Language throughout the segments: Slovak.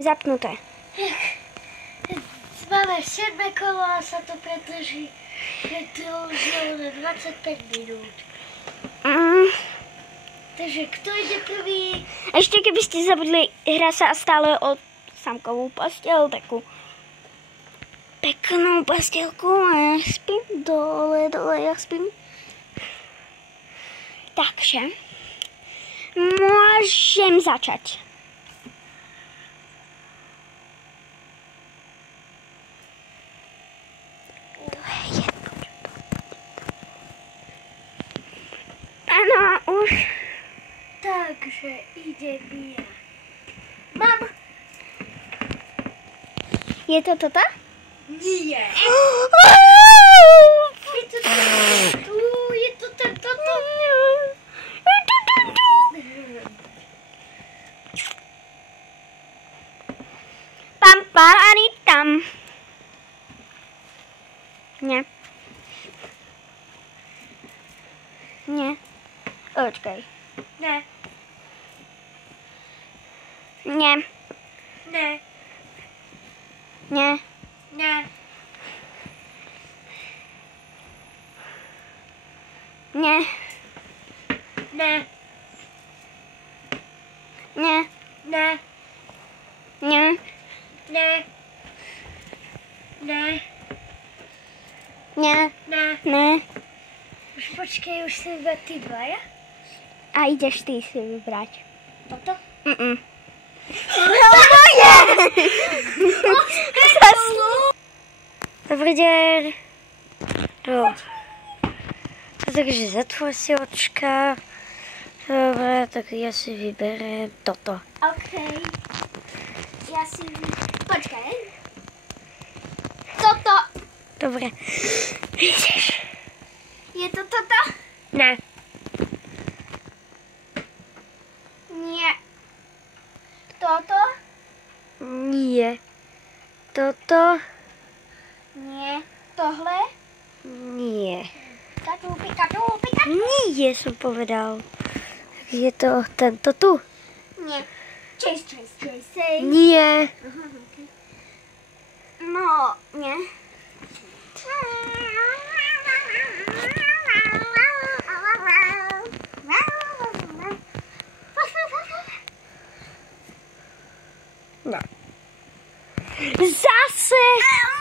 Zapnuté. Máme 7 kolo a sa to predĺží na 25 minút. Takže kto ide prvý? Ešte keby ste zabudli, hrá sa stále o samkovú posteľ, takú peknú posteľku a ja spím dole, ja spím. Takže môžem začať. Áno, už. Takže idem ja. Mám. Je to toto? Nie. Je to tento. Pam, parani, tam. Nie. Nie. Počkaj. Ne. Nie. Ne. Nie. Ne. Nie. Ne. Nie. Ne. Nie. Ne. Ne. Nie. Ne. Nie. Už počkej, už si vybrať ty dvaja? A ideš ty si vybrať. Toto? Dobrý deň. Takže zatvor si očka. Dobre, tak ja si vyberiem toto. OK. Ja si... Počkaj. Toto. Dobre. Ideš. Je to toto? Ne. Nie. Toto? Nie. Toto? Nie. Tohle? Nie. Pikachu, Pikachu, Pikachu. Nie som povedal. Je to tento tu? Nie. Chase. Say. Nie. No, nie. No. Zase!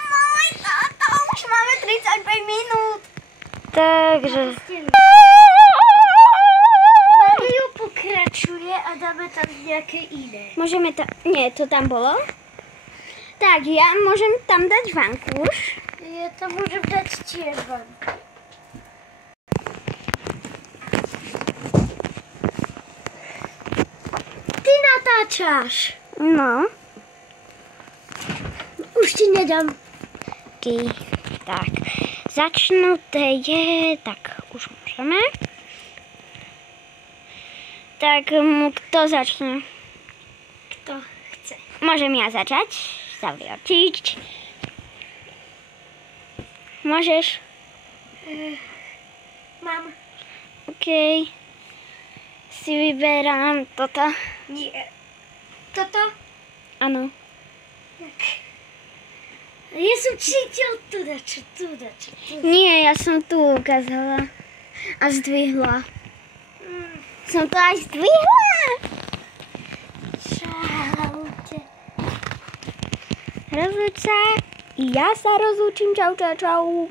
Môj táto, už máme 35 minút. Takže... Mario pokračuje a dáme tam nejaké iné. Môžeme to... Nie, to tam bolo? Tak, ja môžem tam dať vankúš. Ja tam môžem dať tiež vanku. Ty natáčaš. No. Už ti nedám. Okay. Tak, začnuté je... Tak, už môžeme. Tak, kto začne? Kto chce. Môžem ja začať? Zavri očič. Môžeš? Mám. OK. Si vyberám toto. Nie. Toto? Áno. Ja som cítil tu dačo. Nie, ja som tu ukázala. A zdvihla. Som to aj zdvihla. Čaute. Rozlúč sa. Ja sa rozlúčim. Čau.